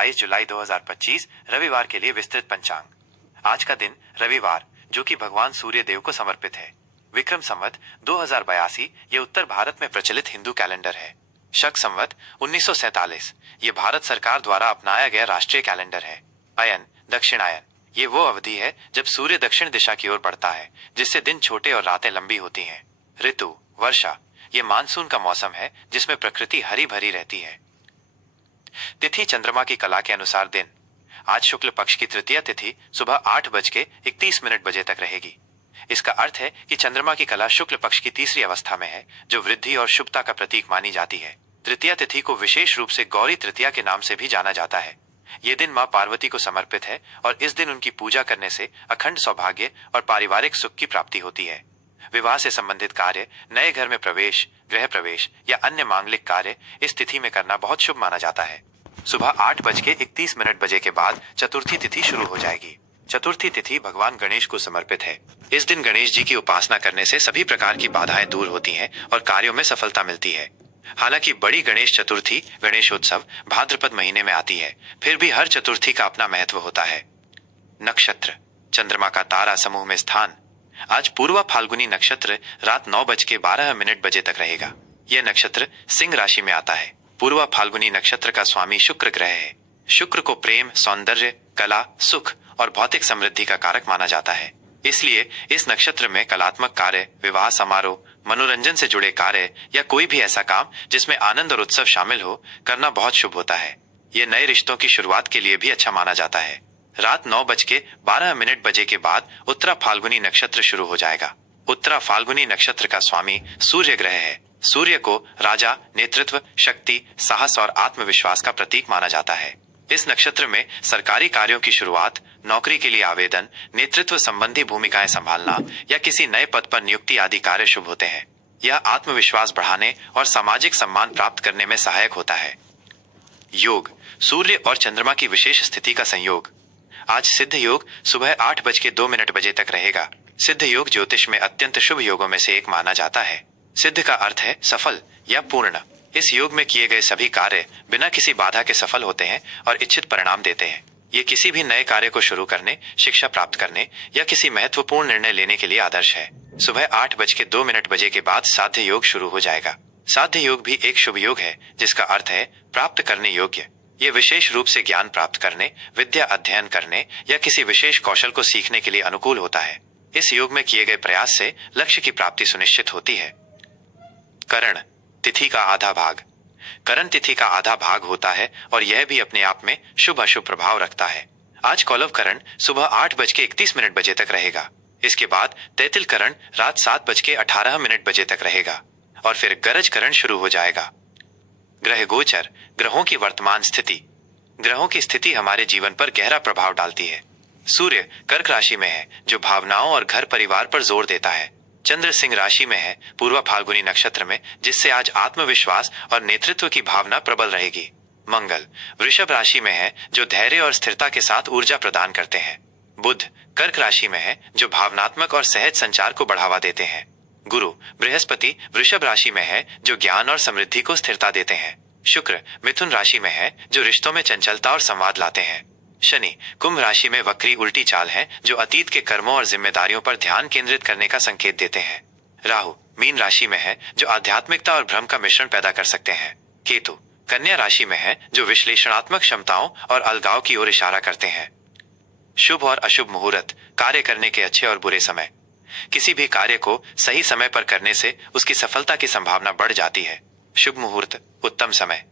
27 जुलाई 2025 रविवार के लिए विस्तृत पंचांग। आज का दिन रविवार, जो कि भगवान सूर्य देव को समर्पित है। विक्रम संवत 2082 ये उत्तर भारत में प्रचलित हिंदू कैलेंडर है। शक संवत 1947 ये भारत सरकार द्वारा अपनाया गया राष्ट्रीय कैलेंडर है। अयन दक्षिणायन ये वो अवधि है जब सूर्य दक्षिण दिशा की ओर बढ़ता है, जिससे दिन छोटे और रातें लंबी होती हैं। ऋतु वर्षा ये मानसून का मौसम है जिसमें प्रकृति हरी भरी रहती है। तिथि चंद्रमा की कला के अनुसार दिन। आज शुक्ल पक्ष की तृतीय तिथि सुबह 8:31 तक रहेगी। इसका अर्थ है कि चंद्रमा की कला शुक्ल पक्ष की तीसरी अवस्था में है, जो वृद्धि और शुभता का प्रतीक मानी जाती है। तृतीया तिथि को विशेष रूप से गौरी तृतीया के नाम से भी जाना जाता है। ये दिन मां पार्वती को समर्पित है और इस दिन उनकी पूजा करने से अखंड सौभाग्य और पारिवारिक सुख की प्राप्ति होती है। विवाह से संबंधित कार्य, नए घर में प्रवेश, गृह प्रवेश या अन्य मांगलिक कार्य इस तिथि में करना बहुत शुभ माना जाता है। सुबह 8:31 के बाद चतुर्थी तिथि शुरू हो जाएगी। चतुर्थी तिथि भगवान गणेश को समर्पित है। इस दिन गणेश जी की उपासना करने से सभी प्रकार की बाधाएं दूर होती हैं और कार्यों में सफलता मिलती है। हालांकि बड़ी गणेश चतुर्थी गणेशोत्सव भाद्रपद महीने में आती है, फिर भी हर चतुर्थी का अपना महत्व होता है। नक्षत्र चंद्रमा का तारा समूह में स्थान। आज पूर्वा फाल्गुनी नक्षत्र रात 9:12 तक रहेगा। यह नक्षत्र सिंह राशि में आता है। पूर्वा फाल्गुनी नक्षत्र का स्वामी शुक्र ग्रह है। शुक्र को प्रेम, सौंदर्य, कला, सुख और भौतिक समृद्धि का कारक माना जाता है। इसलिए इस नक्षत्र में कलात्मक कार्य, विवाह समारोह, मनोरंजन से जुड़े कार्य या कोई भी ऐसा काम जिसमें आनंद और उत्सव शामिल हो, करना बहुत शुभ होता है। यह नए रिश्तों की शुरुआत के लिए भी अच्छा माना जाता है। रात 9:12 के बाद उत्तरा फाल्गुनी नक्षत्र शुरू हो जाएगा। उत्तरा फाल्गुनी नक्षत्र का स्वामी सूर्य ग्रह है। सूर्य को राजा, नेतृत्व, शक्ति, साहस और आत्मविश्वास का प्रतीक माना जाता है। इस नक्षत्र में सरकारी कार्यों की शुरुआत, नौकरी के लिए आवेदन, नेतृत्व संबंधी भूमिकाएं संभालना या किसी नए पद पर नियुक्ति आदि कार्य शुभ होते हैं। यह आत्मविश्वास बढ़ाने और सामाजिक सम्मान प्राप्त करने में सहायक होता है। योग सूर्य और चंद्रमा की विशेष स्थिति का संयोग। आज सिद्ध योग सुबह 8:02 तक रहेगा। सिद्ध योग ज्योतिष में अत्यंत शुभ योगों में से एक माना जाता है। सिद्ध का अर्थ है सफल या पूर्ण। इस योग में किए गए सभी कार्य बिना किसी बाधा के सफल होते हैं और इच्छित परिणाम देते हैं। ये किसी भी नए कार्य को शुरू करने, शिक्षा प्राप्त करने या किसी महत्वपूर्ण निर्णय लेने के लिए आदर्श है। सुबह 8:02 के बाद साध्य योग शुरू हो जाएगा। साध्य योग भी एक शुभ योग है, जिसका अर्थ है प्राप्त करने योग्य। ये विशेष रूप से ज्ञान प्राप्त करने, विद्या अध्ययन करने या किसी विशेष कौशल को सीखने के लिए अनुकूल होता है। इस योग में किए गए प्रयास से लक्ष्य की प्राप्ति सुनिश्चित होती है। करण तिथि का आधा भाग। करण तिथि का आधा भाग होता है और यह भी अपने आप में शुभ अशुभ प्रभाव रखता है। आज कौलव करण सुबह 8:31 तक रहेगा। इसके बाद तैतिल करण रात 7:18 तक रहेगा और फिर गरज करण शुरू हो जाएगा। ग्रह गोचर ग्रहों की वर्तमान स्थिति। ग्रहों की स्थिति हमारे जीवन पर गहरा प्रभाव डालती है। सूर्य कर्क राशि में है, जो भावनाओं और घर परिवार पर जोर देता है। चंद्र सिंह राशि में है, पूर्वा फाल्गुनी नक्षत्र में, जिससे आज आत्मविश्वास और नेतृत्व की भावना प्रबल रहेगी। मंगल वृषभ राशि में है, जो धैर्य और स्थिरता के साथ ऊर्जा प्रदान करते हैं। बुध कर्क राशि में है, जो भावनात्मक और सहज संचार को बढ़ावा देते हैं। गुरु बृहस्पति वृषभ राशि में है, जो ज्ञान और समृद्धि को स्थिरता देते हैं। शुक्र मिथुन राशि में है, जो रिश्तों में चंचलता और संवाद लाते हैं। शनि कुंभ राशि में वक्री उल्टी चाल है, जो अतीत के कर्मों और जिम्मेदारियों पर ध्यान केंद्रित करने का संकेत देते हैं। राहु मीन राशि में है, जो आध्यात्मिकता और भ्रम का मिश्रण पैदा कर सकते हैं। केतु कन्या राशि में है, जो विश्लेषणात्मक क्षमताओं और अलगाव की ओर इशारा करते हैं। शुभ और अशुभ मुहूर्त कार्य करने के अच्छे और बुरे समय। किसी भी कार्य को सही समय पर करने से उसकी सफलता की संभावना बढ़ जाती है। शुभ मुहूर्त उत्तम समय।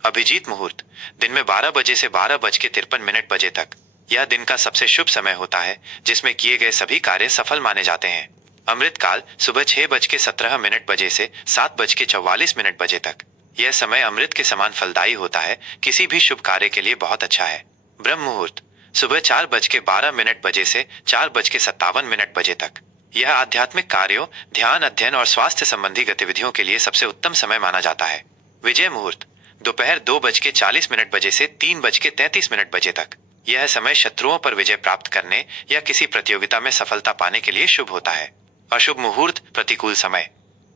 अभिजीत मुहूर्त दिन में 12 से 12:53 तक। यह दिन का सबसे शुभ समय होता है, जिसमें किए गए सभी कार्य सफल माने जाते हैं। अमृत काल सुबह 6:17 से 7:44 तक। यह समय अमृत के समान फलदायी होता है, किसी भी शुभ कार्य के लिए बहुत अच्छा है। ब्रह्म मुहूर्त सुबह 4:12 से 4:57 तक। यह आध्यात्मिक कार्यों, ध्यान, अध्ययन और स्वास्थ्य संबंधी गतिविधियों के लिए सबसे उत्तम समय माना जाता है। विजय मुहूर्त दोपहर 2:40 से 3:33 तक। यह समय शत्रुओं पर विजय प्राप्त करने या किसी प्रतियोगिता में सफलता पाने के लिए शुभ होता है। अशुभ मुहूर्त प्रतिकूल समय।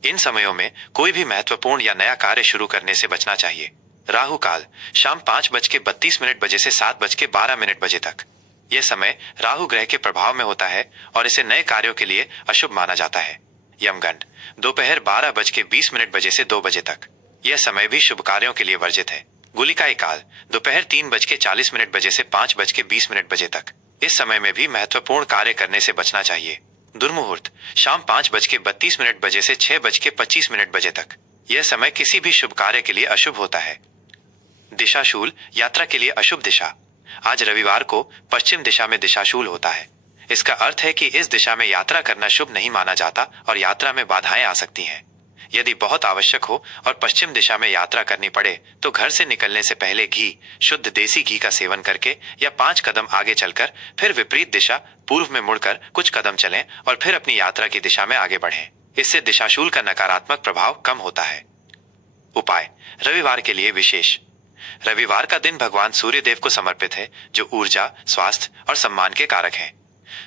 इन समयों में कोई भी महत्वपूर्ण या नया कार्य शुरू करने से बचना चाहिए। राहु काल शाम 5:32 बजे से 7:12 बजे तक। यह समय राहु ग्रह के प्रभाव में होता है और इसे नए कार्यों के लिए अशुभ माना जाता है। यमगंड दोपहर 12:20 बजे से 2 बजे तक। यह समय भी शुभ कार्यों के लिए वर्जित है। गुलिकाई काल दोपहर 3:40 बजे से 5:20 बजे तक। इस समय में भी महत्वपूर्ण कार्य करने से बचना चाहिए। दुर्मुहूर्त शाम 5:32 बजे से 6:25 बजे तक। यह समय किसी भी शुभ कार्य के लिए अशुभ होता है। दिशाशूल यात्रा के लिए अशुभ दिशा। आज रविवार को पश्चिम दिशा में दिशाशूल होता है। इसका अर्थ है कि इस दिशा में यात्रा करना शुभ नहीं माना जाता और यात्रा में बाधाएं आ सकती हैं। यदि बहुत आवश्यक हो और पश्चिम दिशा में यात्रा करनी पड़े तो घर से निकलने से पहले घी, शुद्ध देसी घी का सेवन करके या 5 कदम आगे चलकर फिर विपरीत दिशा पूर्व में मुड़कर कुछ कदम चलें और फिर अपनी यात्रा की दिशा में आगे बढ़ें। इससे दिशाशूल का नकारात्मक प्रभाव कम होता है। उपाय रविवार के लिए विशेष। रविवार का दिन भगवान सूर्य देव को समर्पित है, जो ऊर्जा, स्वास्थ्य और सम्मान के कारक हैं।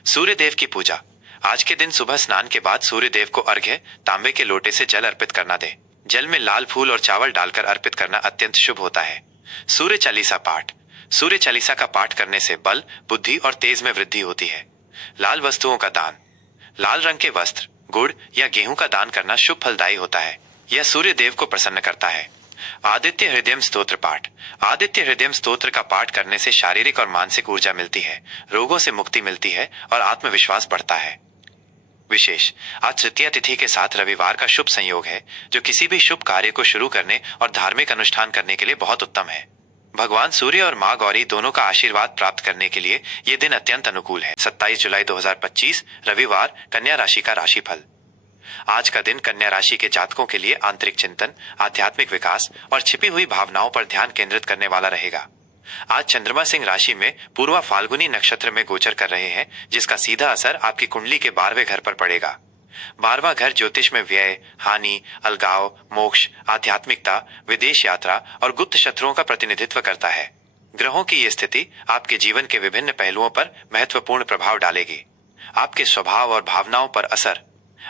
सूर्य देव की पूजा। आज के दिन सुबह स्नान के बाद सूर्य देव को अर्घ्य तांबे के लोटे से जल अर्पित करना दे। जल में लाल फूल और चावल डालकर अर्पित करना अत्यंत शुभ होता है। सूर्य चालीसा पाठ। सूर्य चालीसा का पाठ करने से बल, बुद्धि और तेज में वृद्धि होती है। लाल वस्तुओं का दान। लाल रंग के वस्त्र, गुड़ या गेहूं का दान करना शुभ फलदायी होता है। यह सूर्य देव को प्रसन्न करता है। आदित्य हृदय स्तोत्र पाठ। आदित्य हृदय स्तोत्र का पाठ करने से शारीरिक और मानसिक ऊर्जा मिलती है, रोगों से मुक्ति मिलती है और आत्मविश्वास बढ़ता है। विशेष आज तृतीया तिथि के साथ रविवार का शुभ संयोग है, जो किसी भी शुभ कार्य को शुरू करने और धार्मिक अनुष्ठान करने के लिए बहुत उत्तम है। भगवान सूर्य और माँ गौरी दोनों का आशीर्वाद प्राप्त करने के लिए यह दिन अत्यंत अनुकूल है। 27 जुलाई 2025 रविवार, कन्या राशि का राशिफल। आज का दिन कन्या राशि के जातकों के लिए आंतरिक चिंतन, आध्यात्मिक विकास और छिपी हुई भावनाओं पर ध्यान केंद्रित करने वाला रहेगा। आज चंद्रमा सिंह राशि में पूर्वा फाल्गुनी नक्षत्र में गोचर कर रहे हैं, जिसका सीधा असर आपकी कुंडली के 12वें घर पर पड़ेगा। 12वां घर ज्योतिष में व्यय, हानि, अलगाव, मोक्ष, आध्यात्मिकता, विदेश यात्रा और गुप्त शत्रुओं का प्रतिनिधित्व करता है। ग्रहों की ये स्थिति आपके जीवन के विभिन्न पहलुओं पर महत्वपूर्ण प्रभाव डालेगी। आपके स्वभाव और भावनाओं पर असर।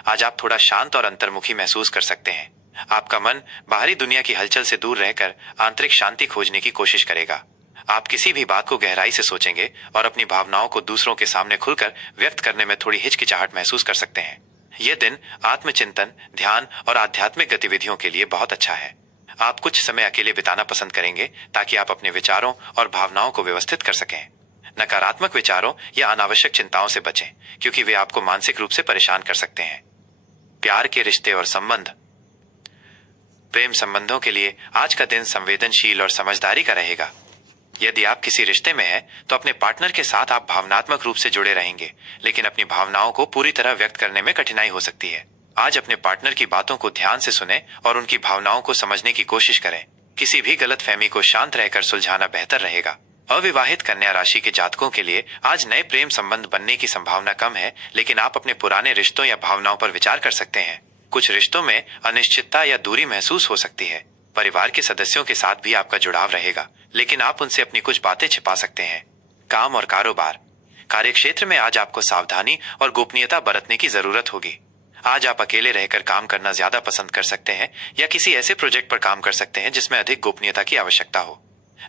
आज आप थोड़ा शांत और अंतर्मुखी महसूस कर सकते हैं। आपका मन बाहरी दुनिया की हलचल से दूर रहकर आंतरिक शांति खोजने की कोशिश करेगा। आप किसी भी बात को गहराई से सोचेंगे और अपनी भावनाओं को दूसरों के सामने खुलकर व्यक्त करने में थोड़ी हिचकिचाहट महसूस कर सकते हैं। यह दिन आत्मचिंतन, ध्यान और आध्यात्मिक गतिविधियों के लिए बहुत अच्छा है। आप कुछ समय अकेले बिताना पसंद करेंगे ताकि आप अपने विचारों और भावनाओं को व्यवस्थित कर सकें। नकारात्मक विचारों या अनावश्यक चिंताओं से बचें, क्योंकि वे आपको मानसिक रूप से परेशान कर सकते हैं। प्यार के रिश्ते और संबंध। प्रेम संबंधों के लिए आज का दिन संवेदनशील और समझदारी का रहेगा। यदि आप किसी रिश्ते में हैं, तो अपने पार्टनर के साथ आप भावनात्मक रूप से जुड़े रहेंगे, लेकिन अपनी भावनाओं को पूरी तरह व्यक्त करने में कठिनाई हो सकती है। आज अपने पार्टनर की बातों को ध्यान से सुनें और उनकी भावनाओं को समझने की कोशिश करें। किसी भी गलतफहमी को शांत रहकर सुलझाना बेहतर रहेगा। अविवाहित कन्या राशि के जातकों के लिए आज नए प्रेम संबंध बनने की संभावना कम है, लेकिन आप अपने पुराने रिश्तों या भावनाओं पर विचार कर सकते हैं। कुछ रिश्तों में अनिश्चितता या दूरी महसूस हो सकती है। परिवार के सदस्यों के साथ भी आपका जुड़ाव रहेगा, लेकिन आप उनसे अपनी कुछ बातें छिपा सकते हैं। काम और कारोबार। कार्यक्षेत्र में आज आपको सावधानी और गोपनीयता बरतने की जरूरत होगी। आज आप अकेले रहकर काम करना ज्यादा पसंद कर सकते हैं या किसी ऐसे प्रोजेक्ट पर काम कर सकते हैं जिसमें अधिक गोपनीयता की आवश्यकता हो।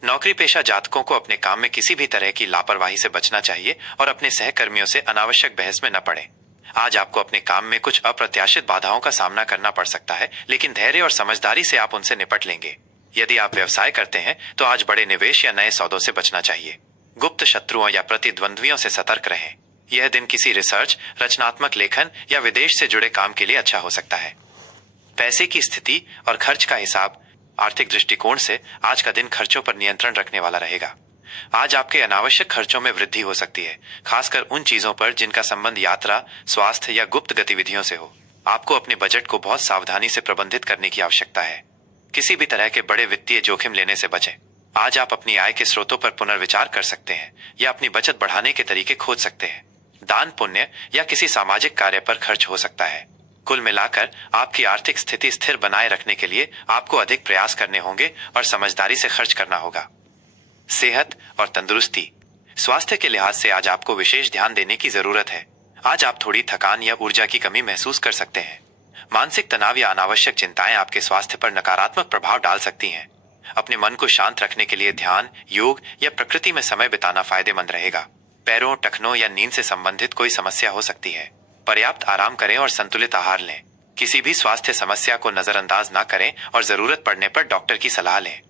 नौकरी पेशा जातकों को अपने काम में किसी भी तरह की लापरवाही से बचना चाहिए और अपने सहकर्मियों से अनावश्यक बहस में न पड़े। आज आपको अपने काम में कुछ अप्रत्याशित बाधाओं का सामना करना पड़ सकता है, लेकिन धैर्य और समझदारी से आप उनसे निपट लेंगे। यदि आप व्यवसाय करते हैं तो आज बड़े निवेश या नए सौदों से बचना चाहिए। गुप्त शत्रुओं या प्रतिद्वंद्वियों से सतर्क रहें। यह दिन किसी रिसर्च, रचनात्मक लेखन या विदेश से जुड़े काम के लिए अच्छा हो सकता है। पैसे की स्थिति और खर्च का हिसाब। आर्थिक दृष्टिकोण से आज का दिन खर्चों पर नियंत्रण रखने वाला रहेगा। आज आपके अनावश्यक खर्चों में वृद्धि हो सकती है, खासकर उन चीजों पर जिनका संबंध यात्रा, स्वास्थ्य या गुप्त गतिविधियों से हो। आपको अपने बजट को बहुत सावधानी से प्रबंधित करने की आवश्यकता है। किसी भी तरह के बड़े वित्तीय जोखिम लेने से बचें। आज आप अपनी आय के स्रोतों पर पुनर्विचार कर सकते हैं या अपनी बचत बढ़ाने के तरीके खोज सकते हैं। दान, पुण्य या किसी सामाजिक कार्य पर खर्च हो सकता है। कुल मिलाकर आपकी आर्थिक स्थिति स्थिर बनाए रखने के लिए आपको अधिक प्रयास करने होंगे और समझदारी से खर्च करना होगा। सेहत और तंदुरुस्ती। स्वास्थ्य के लिहाज से आज आपको विशेष ध्यान देने की जरूरत है। आज आप थोड़ी थकान या ऊर्जा की कमी महसूस कर सकते हैं। मानसिक तनाव या अनावश्यक चिंताएं आपके स्वास्थ्य पर नकारात्मक प्रभाव डाल सकती हैं। अपने मन को शांत रखने के लिए ध्यान, योग या प्रकृति में समय बिताना फायदेमंद रहेगा। पैरों, टखनों या नींद से संबंधित कोई समस्या हो सकती है। पर्याप्त आराम करें और संतुलित आहार लें। किसी भी स्वास्थ्य समस्या को नजरअंदाज ना करें और जरूरत पड़ने पर डॉक्टर की सलाह लें।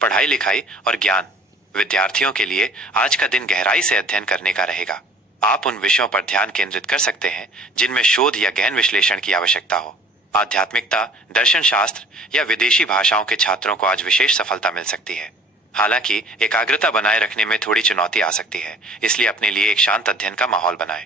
पढ़ाई लिखाई और ज्ञान। विद्यार्थियों के लिए आज का दिन गहराई से अध्ययन करने का रहेगा। आप उन विषयों पर ध्यान केंद्रित कर सकते हैं जिनमें शोध या गहन विश्लेषण की आवश्यकता हो। आध्यात्मिकता, दर्शन शास्त्र या विदेशी भाषाओं के छात्रों को आज विशेष सफलता मिल सकती है। हालांकि एकाग्रता बनाए रखने में थोड़ी चुनौती आ सकती है, इसलिए अपने लिए एक शांत अध्ययन का माहौल बनाएं।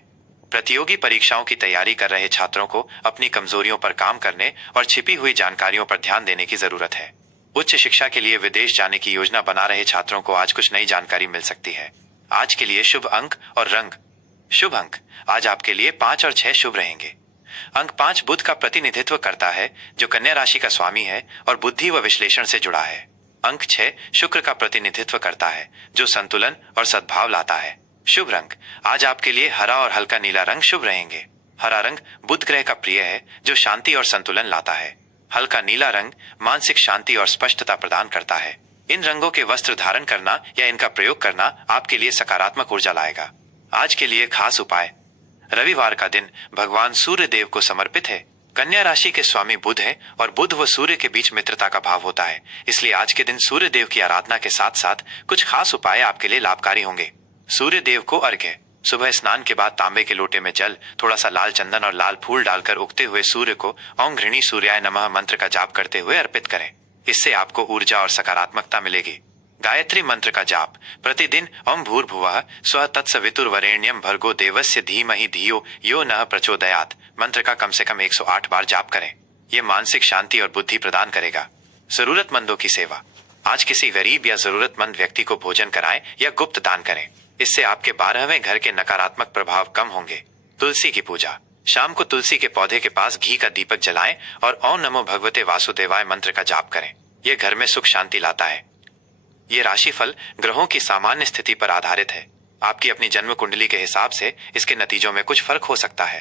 प्रतियोगी परीक्षाओं की तैयारी कर रहे छात्रों को अपनी कमजोरियों पर काम करने और छिपी हुई जानकारियों पर ध्यान देने की जरूरत है। उच्च शिक्षा के लिए विदेश जाने की योजना बना रहे छात्रों को आज कुछ नई जानकारी मिल सकती है। आज के लिए शुभ अंक और रंग। शुभ अंक आज आपके लिए 5 और 6 शुभ रहेंगे। अंक 5 बुध का प्रतिनिधित्व करता है, जो कन्या राशि का स्वामी है और बुद्धि व विश्लेषण से जुड़ा है। अंक 6 शुक्र का प्रतिनिधित्व करता है, जो संतुलन और सद्भाव लाता है। शुभ रंग आज आपके लिए हरा और हल्का नीला रंग शुभ रहेंगे। हरा रंग बुध ग्रह का प्रिय है, जो शांति और संतुलन लाता है। हल्का नीला रंग मानसिक शांति और स्पष्टता प्रदान करता है। इन रंगों के वस्त्र धारण करना या इनका प्रयोग करना आपके लिए सकारात्मक ऊर्जा लाएगा। आज के लिए खास उपाय। रविवार का दिन भगवान सूर्य देव को समर्पित है। कन्या राशि के स्वामी बुध है और बुध व सूर्य के बीच मित्रता का भाव होता है, इसलिए आज के दिन सूर्य देव की आराधना के साथ साथ कुछ खास उपाय आपके लिए लाभकारी होंगे। सूर्य देव को अर्घ्य। सुबह स्नान के बाद तांबे के लोटे में जल, थोड़ा सा लाल चंदन और लाल फूल डालकर उगते हुए सूर्य को ओम घृणी सूर्याय नमः मंत्र का जाप करते हुए अर्पित करें। इससे आपको ऊर्जा और सकारात्मकता मिलेगी। गायत्री मंत्र का जाप। प्रतिदिन ओम भूर्भुवः स्वः तत्सवितुर्वरेण्यं भर्गो देवस्य धीमहि धियो यो नः प्रचोदयात् मंत्र का कम से कम 108 बार जाप करें। यह मानसिक शांति और बुद्धि प्रदान करेगा। जरूरतमंदों की सेवा। आज किसी गरीब या जरूरतमंद व्यक्ति को भोजन कराएं या गुप्त दान करें। इससे आपके 12वें घर के नकारात्मक प्रभाव कम होंगे। तुलसी की पूजा। शाम को तुलसी के पौधे के पास घी का दीपक जलाएं और ओम नमो भगवते वासुदेवाय मंत्र का जाप करें। यह घर में सुख शांति लाता है। ये राशिफल ग्रहों की सामान्य स्थिति पर आधारित है। आपकी अपनी जन्म कुंडली के हिसाब से इसके नतीजों में कुछ फर्क हो सकता है।